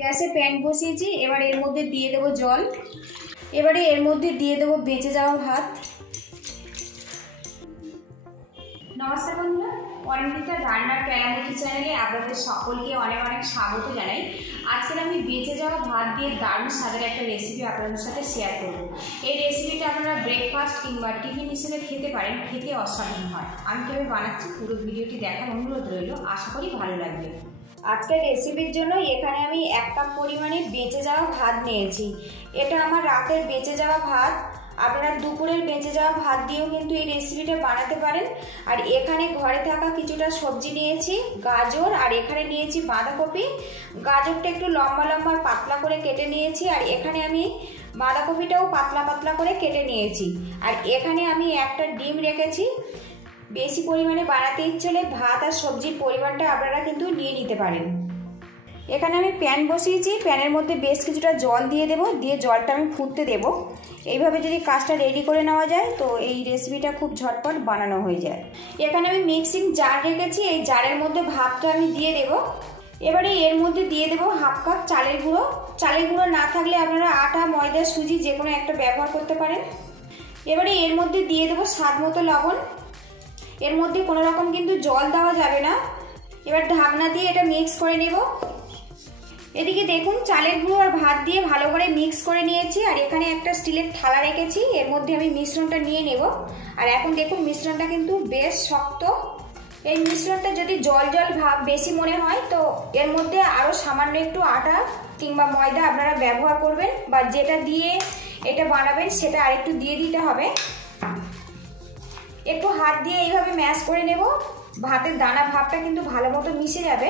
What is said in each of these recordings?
গ্যাসে প্যান বসিয়েছি। এবার এর মধ্যে দিয়ে দেবো জল। এবারে এর মধ্যে দিয়ে দেবো বেঁচে যাওয়া ভাত। নমস্কার বন্ধুরা, অনিন্দিতা রান্নার কেরামতি চ্যানেলে আপনাদের সকলকে অনেক অনেক স্বাগত জানাই। আজকে আমি বেঁচে যাওয়া ভাত দিয়ে দারুণ স্বাদের একটা রেসিপি আপনাদের সাথে শেয়ার করব। এই রেসিপিটা আপনারা ব্রেকফাস্ট কিংবা টিফিন হিসেবে খেতে পারেন, খেতে অসাধারণ হয়। আমি কীভাবে বানাচ্ছি পুরো ভিডিওটি দেখার অনুরোধ রইল, আশা করি ভালো লাগবে। আজকের রেসিপির জন্য এখানে আমি 1 কাপ পরিমাণে বেঁচে যাওয়া ভাত নিয়েছি। এটা আমার রাতের বেঁচে যাওয়া ভাত। আপনারা দুপুরের বেঁচে যাওয়া ভাত দিয়েও কিন্তু এই রেসিপিটা বানাতে পারেন। আর এখানে ঘরে থাকা কিছুটা সবজি নিয়েছি, গাজর, আর এখানে নিয়েছি বাঁধাকপি। গাজরটা একটু লম্বা লম্বা পাতলা করে কেটে নিয়েছি, আর এখানে আমি বাঁধাকপিটাও পাতলা পাতলা করে কেটে নিয়েছি। আর এখানে আমি একটা ডিম রেখেছি। বেশি পরিমাণে বানাতে ইচ্ছে হলে ভাত আর সবজির পরিমাণটা আপনারা কিন্তু নিয়ে নিতে পারেন। এখানে আমি প্যান বসিয়েছি, প্যানের মধ্যে বেশ কিছুটা জল দিয়ে দেব, দিয়ে জলটা আমি ফুটতে দেব। এইভাবে যদি কাজটা রেডি করে নেওয়া যায় তো এই রেসিপিটা খুব ঝটপট বানানো হয়ে যায়। এখানে আমি মিক্সিং জার রেখেছি, এই জারের মধ্যে ভাতটা আমি দিয়ে দেব। এবারে এর মধ্যে দিয়ে দেব 1/2 কাপ চালের গুঁড়ো। চালের গুঁড়ো না থাকলে আপনারা আটা, ময়দা, সুজি যে কোনো একটা ব্যবহার করতে পারেন। এবারে এর মধ্যে দিয়ে দেব স্বাদ মতো লবণ। এর মধ্যে কোনো রকম কিন্তু জল দেওয়া যাবে না। এবার ঢাকনা দিয়ে এটা মিক্স করে নেব। এদিকে দেখুন চালের গুঁড়ো আর ভাত দিয়ে ভালো করে মিক্স করে নিয়েছি। আর এখানে একটা স্টিলের থালা রেখেছি, এর মধ্যে আমি মিশ্রণটা নিয়ে নেব। আর এখন দেখুন মিশ্রণটা কিন্তু বেশ শক্ত। এই মিশ্রণটা যদি জল জল ভাব বেশি মনে হয় তো এর মধ্যে আরও সামান্য একটু আটা কিংবা ময়দা আপনারা ব্যবহার করবেন, বা যেটা দিয়ে এটা বানাবেন সেটা আরেকটু দিয়ে দিতে হবে। একটু হাত দিয়ে এইভাবে ম্যাশ করে নেব। ভাতের দানা ভাবটা কিন্তু ভালো মতো মিশে যাবে।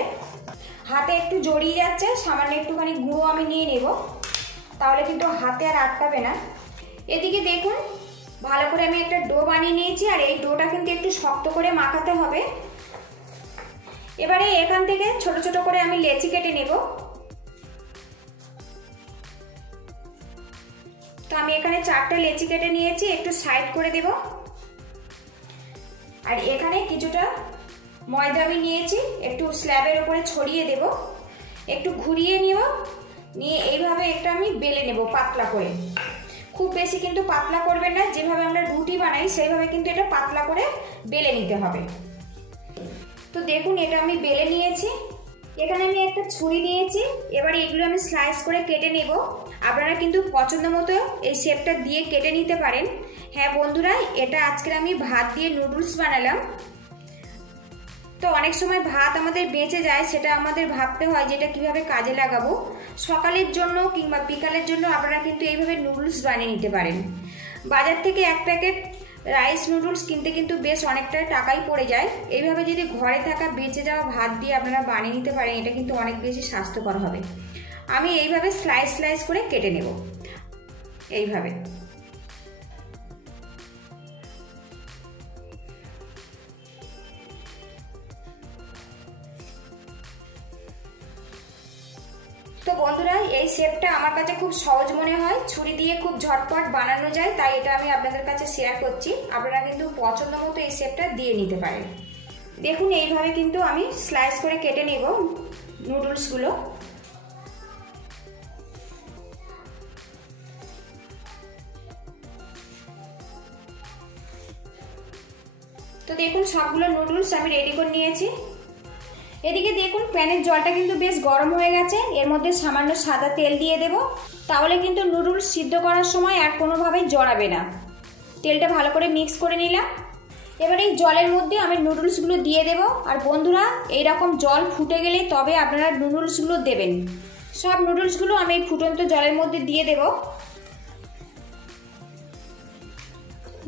হাতে একটু জড়িয়ে যাচ্ছে, সামান্য একটুখানি গুঁড়ো আমি নিয়ে নেব, তাহলে কিন্তু হাতে আর আটকাবে না। এদিকে দেখুন ভালো করে আমি একটা ডো বানিয়ে নিয়েছি, আর এই ডোটা কিন্তু একটু শক্ত করে মাখাতে হবে। এবারে এখান থেকে ছোট ছোট করে আমি লেচি কেটে নেব। তো আমি এখানে 4টা লেচি কেটে নিয়েছি, একটু সাইড করে দেব। আর এখানে কিছুটা ময়দা আমি নিয়েছি, একটু স্ল্যাবের উপরে ছড়িয়ে দেব, একটু ঘুরিয়ে নেব, নিয়ে এইভাবে একটা আমি বেলে নেব পাতলা করে। খুব বেশি কিন্তু পাতলা করবেন না, যেভাবে আমরা রুটি বানাই সেইভাবে কিন্তু এটা পাতলা করে বেলে নিতে হবে। তো দেখুন এটা আমি বেলে নিয়েছি। এখানে আমি একটা ছুরি নিয়েছি, এবারে এগুলো আমি স্লাইস করে কেটে নেব। আপনারা কিন্তু পছন্দ মতো এই শেপটা দিয়ে কেটে নিতে পারেন। হ্যাঁ বন্ধুরা, এটা আজকে আমি ভাত দিয়ে নুডলস বানালাম। তো অনেক সময় ভাত আমাদের বেঁচে যায়, সেটা আমাদের ভাবতে হয় যে এটা কীভাবে কাজে লাগাবো। সকালের জন্য কিংবা বিকালের জন্য আপনারা কিন্তু এইভাবে নুডলস বানিয়ে নিতে পারেন। বাজার থেকে 1 প্যাকেট রাইস নুডলস কিনতে কিন্তু বেশ অনেকটা টাকাই পড়ে যায়। এইভাবে যদি ঘরে থাকা বেঁচে যাওয়া ভাত দিয়ে আপনারা বানিয়ে নিতে পারেন, এটা কিন্তু অনেক বেশি স্বাস্থ্যকর হবে। আমি এইভাবে স্লাইস স্লাইস করে কেটে নেব এইভাবে। তো বন্ধুরা, এই শেপটা আমার কাছে খুব সহজ মনে হয়, ছুরি দিয়ে খুব ঝটপট বানানো যায়, তাই এটা আমি আপনাদের কাছে শেয়ার করছি। আপনারা কিন্তু পছন্দ মতো এই শেপটা দিয়ে নিতে পারেন। দেখুন এইভাবে কিন্তু আমি স্লাইস করে কেটে নেব নুডলসগুলো। তো দেখুন সবগুলো নুডলস আমি রেডি করে নিয়েছি। এদিকে দেখুন প্যানের জলটা কিন্তু বেশ গরম হয়ে গেছে, এর মধ্যে সামান্য সাদা তেল দিয়ে দেব, তাহলে কিন্তু নুডলস সিদ্ধ করার সময় আর কোনোভাবেই জড়াবে না। তেলটা ভালো করে মিক্স করে নিলাম। এবার এই জলের মধ্যে আমি নুডলসগুলো দিয়ে দেব। আর বন্ধুরা, এইরকম জল ফুটে গেলে তবে আপনারা নুডলসগুলো দেবেন। সব নুডলসগুলো আমি এই ফুটন্ত জলের মধ্যে দিয়ে দেব।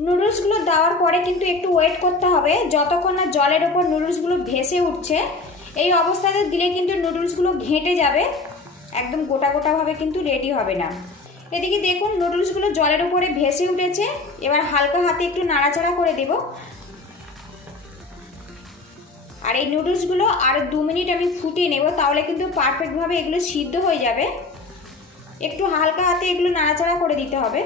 নুডলসগুলো দেওয়ার পরে কিন্তু একটু ওয়েট করতে হবে, যতক্ষণ না জলের ওপর নুডলসগুলো ভেসে উঠছে। এই অবস্থাতে দিলে কিন্তু নুডলসগুলো ঘেঁটে যাবে, একদম গোটা গোটাভাবে কিন্তু রেডি হবে না। এদিকে দেখুন নুডলসগুলো জলের উপরে ভেসে উঠেছে। এবার হালকা হাতে একটু নাড়াচাড়া করে দেব। আর এই নুডলসগুলো আরও 2 মিনিট আমি ফুটিয়ে নেব, তাহলে কিন্তু পারফেক্টভাবে এগুলো সিদ্ধ হয়ে যাবে। একটু হালকা হাতে এগুলো নাড়াচাড়া করে দিতে হবে।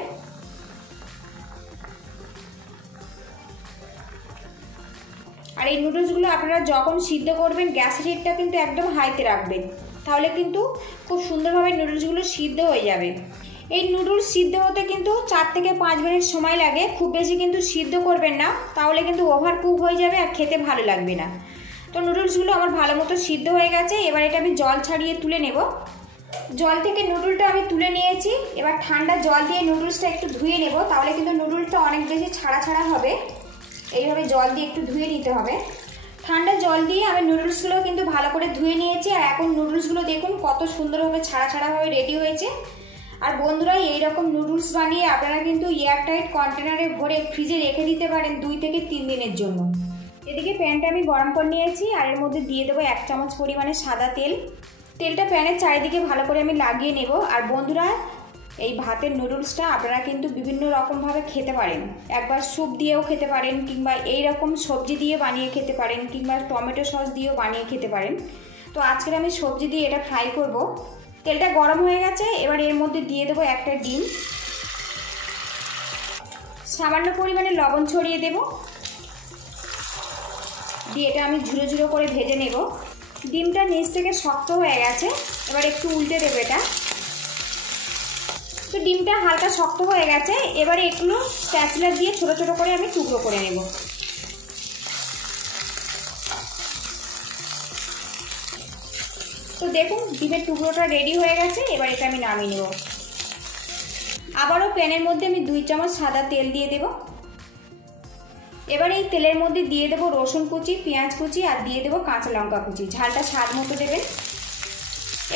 আর এই নুডলসগুলো আপনারা যখন সিদ্ধ করবেন গ্যাসের হিটটা কিন্তু একদম হাইতে রাখবেন। তাহলে কিন্তু খুব সুন্দরভাবে নুডলসগুলো সিদ্ধ হয়ে যাবে। এই নুডলস সিদ্ধ হতে কিন্তু 4 থেকে 5 মিনিট সময় লাগে, খুব বেশি কিন্তু সিদ্ধ করবেন না, তাহলে কিন্তু ওভার কুক হয়ে যাবে আর খেতে ভালো লাগবে না। তো নুডলসগুলো আমার ভালো মতো সিদ্ধ হয়ে গেছে, এবার এটা আমি জল ছাড়িয়ে তুলে নেব। জল থেকে নুডলটা আমি তুলে নিয়েছি, এবার ঠান্ডা জল দিয়ে নুডলসটা একটু ধুয়ে নেব, তাহলে কিন্তু নুডলসটা অনেক বেশি ছাড়া ছাড়া হবে। এইভাবে জল দিয়ে একটু ধুয়ে নিতে হবে। ঠান্ডা জল দিয়ে আমি নুডলসগুলো কিন্তু ভালো করে ধুয়ে নিয়েছি, আর এখন নুডলসগুলো দেখুন কত সুন্দরভাবে ছাড়া ছাড়াভাবে রেডি হয়েছে। আর বন্ধুরা, এইরকম নুডলস বানিয়ে আপনারা কিন্তু এয়ারটাইট কন্টেনারে ভরে ফ্রিজে রেখে দিতে পারেন 2 থেকে 3 দিনের জন্য। এদিকে প্যানটা আমি গরম করে নিয়েছি, আর এর মধ্যে দিয়ে দেবো 1 চামচ পরিমাণে সাদা তেল। তেলটা প্যানের চারিদিকে ভালো করে আমি লাগিয়ে নেব। আর বন্ধুরা, এই ভাতের নুডলসটা আপনারা কিন্তু বিভিন্ন রকমভাবে খেতে পারেন। একবার স্যুপ দিয়েও খেতে পারেন, কিংবা এই রকম সবজি দিয়ে বানিয়ে খেতে পারেন, কিংবা টমেটো সস দিয়েও বানিয়ে খেতে পারেন। তো আজকে আমি সবজি দিয়ে এটা ফ্রাই করব। তেলটা গরম হয়ে গেছে, এবার এর মধ্যে দিয়ে দেবো একটা ডিম, সামান্য পরিমাণে লবণ ছড়িয়ে দেব, দিয়ে এটা আমি ঝুরো ঝুরো করে ভেজে নেব। ডিমটা নিচ থেকে শক্ত হয়ে গেছে, এবার একটু উল্টে দেবো এটা। তো ডিমটা হালকা শক্ত হয়ে গেছে, এবারে এগুলো স্প্যাচুলা দিয়ে ছোট ছোট করে আমি টুকরো করে নেব। তো দেখুন ডিমের টুকরোটা রেডি হয়ে গেছে, এবার এটা আমি নামিয়ে নেব। আবারও প্যানের মধ্যে আমি 2 চামচ সাদা তেল দিয়ে দেব। এবার এই তেলের মধ্যে দিয়ে দেবো রসুন কুচি, পেঁয়াজ কুচি, আর দিয়ে দেবো কাঁচা লঙ্কা কুচি। ঝালটা স্বাদ মতো দেবেন।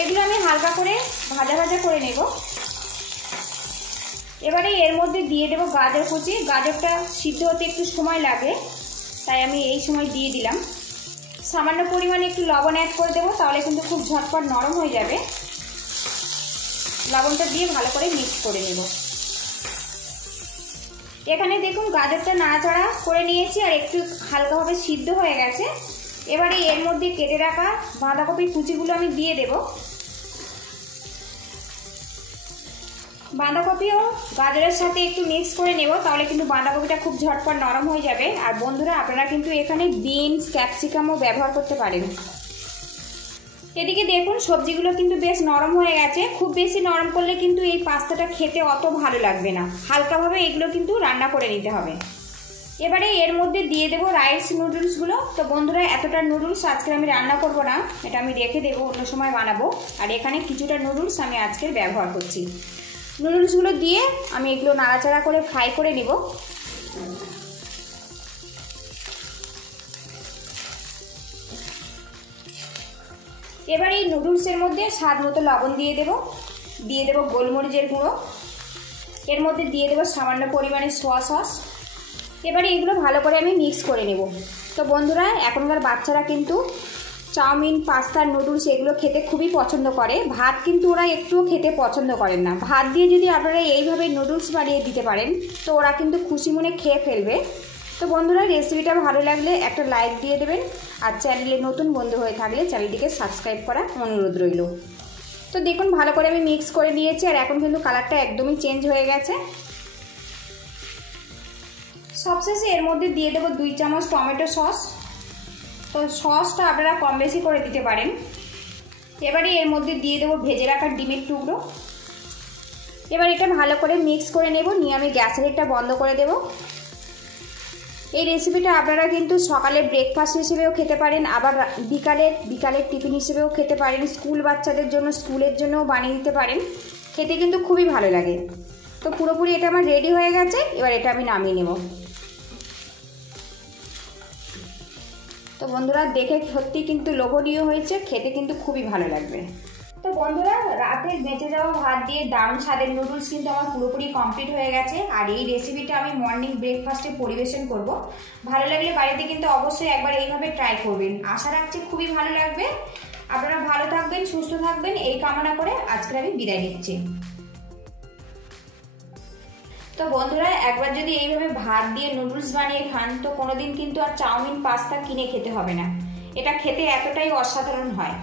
এগুলো আমি হালকা করে ভাজা ভাজা করে নেব। এবারে এর মধ্যে দিয়ে দেবো গাজর কুচি। গাজরটা সিদ্ধ হতে একটু সময় লাগে, তাই আমি এই সময় দিয়ে দিলাম। সামান্য পরিমাণে একটু লবণ অ্যাড করে দেবো, তাহলে কিন্তু খুব ঝটপট নরম হয়ে যাবে। লবণটা দিয়ে ভালো করে মিক্স করে নেব। এখানে দেখুন গাজরটা নাড়াচাড়া করে নিয়েছি, আর একটু হালকাভাবে সিদ্ধ হয়ে গেছে। এবারে এর মধ্যে কেটে রাখা বাঁধাকপির কুচিগুলো আমি দিয়ে দেব। বাঁধাকপিও গাজরের সাথে একটু মিক্স করে নেব, তাহলে কিন্তু বাঁধাকপিটা খুব ঝটপট নরম হয়ে যাবে। আর বন্ধুরা, আপনারা কিন্তু এখানে বিনস, ক্যাপসিকামও ব্যবহার করতে পারেন। এদিকে দেখুন সবজিগুলো কিন্তু বেশ নরম হয়ে গেছে। খুব বেশি নরম করলে কিন্তু এই পাস্তাটা খেতে অত ভালো লাগবে না, হালকাভাবে এগুলো কিন্তু রান্না করে নিতে হবে। এবারে এর মধ্যে দিয়ে দেবো রাইস নুডলসগুলো। তো বন্ধুরা, এতটা নুডলস আজকে আমি রান্না করব না, এটা আমি রেখে দেবো, অন্য সময় বানাবো। আর এখানে কিছুটা নুডলস আমি আজকে ব্যবহার করছি। নুডলসগুলো দিয়ে আমি এগুলো নাড়াচাড়া করে ফ্রাই করে নেব। এবার এই নুডলসের মধ্যে স্বাদ মতো লবণ দিয়ে দেব গোলমরিচের গুঁড়ো, এর মধ্যে দিয়ে দেবো সামান্য পরিমাণে সোয়া সস। এবারে এগুলো ভালো করে আমি মিক্স করে নেব। তো বন্ধুরা, এখনকার বাচ্চারা কিন্তু চাউমিন, পাস্তা, নুডলস এগুলো খেতে খুবই পছন্দ করে। ভাত কিন্তু ওরা একটুও খেতে পছন্দ করেন না। ভাত দিয়ে যদি আপনারা এইভাবে নুডলস বানিয়ে দিতে পারেন, তো ওরা কিন্তু খুশি মনে খেয়ে ফেলবে। তো বন্ধুরা, রেসিপিটা ভালো লাগলে একটা লাইক দিয়ে দেবেন, আর চ্যানেলে নতুন বন্ধু হয়ে থাকলে চ্যানেলটিকে সাবস্ক্রাইব করার অনুরোধ রইল। তো দেখুন ভালো করে আমি মিক্স করে নিয়েছি, আর এখন কিন্তু কালারটা একদমই চেঞ্জ হয়ে গেছে। সবশেষে এর মধ্যে দিয়ে দেবো 2 চামচ টমেটো সস। তো সসটা আপনারা কম বেশি করে দিতে পারেন। এবারে এর মধ্যে দিয়ে দেবো ভেজে রাখা ডিমের টুকরো। এবার এটা ভালো করে মিক্স করে নেব, নিয়ে আমি গ্যাসের হিটটা বন্ধ করে দেব। এই রেসিপিটা আপনারা কিন্তু সকালে ব্রেকফাস্ট হিসেবেও খেতে পারেন, আবার বিকালের টিফিন হিসেবেও খেতে পারেন, স্কুল বাচ্চাদের জন্য স্কুলের জন্যও বানিয়ে দিতে পারেন। খেতে কিন্তু খুবই ভালো লাগে। তো পুরোপুরি এটা আমার রেডি হয়ে গেছে, এবার এটা আমি নামিয়ে নেব। তো বন্ধুরা, দেখে সত্যি কিন্তু লোভনীয় হয়েছে, খেতে কিন্তু খুবই ভালো লাগবে। তো বন্ধুরা, রাতে বেঁচে যাওয়া ভাত দিয়ে দারুণ স্বাদের নুডলস কিন্তু আমার পুরোপুরি কমপ্লিট হয়ে গেছে। আর এই রেসিপিটা আমি মর্নিং ব্রেকফাস্টে পরিবেশন করব। ভালো লাগলে বাড়িতে কিন্তু অবশ্যই একবার এইভাবে ট্রাই করবেন। আশা রাখছি খুবই ভালো লাগবে। আপনারা ভালো থাকবেন, সুস্থ থাকবেন, এই কামনা করে আজকে আমি বিদায় নিচ্ছি। তো বন্ধুরা, একবার যদি এইভাবে ভাত দিয়ে নুডলস বানিয়ে খান, তো কোনোদিন কিন্তু আর চাউমিন, পাস্তা কিনে খেতে হবে না। এটা খেতে এতটাই অসাধারণ হয়।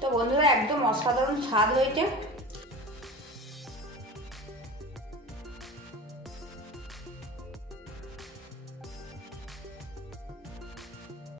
তো বন্ধুরা, একদম অসাধারণ স্বাদ হয়েছে।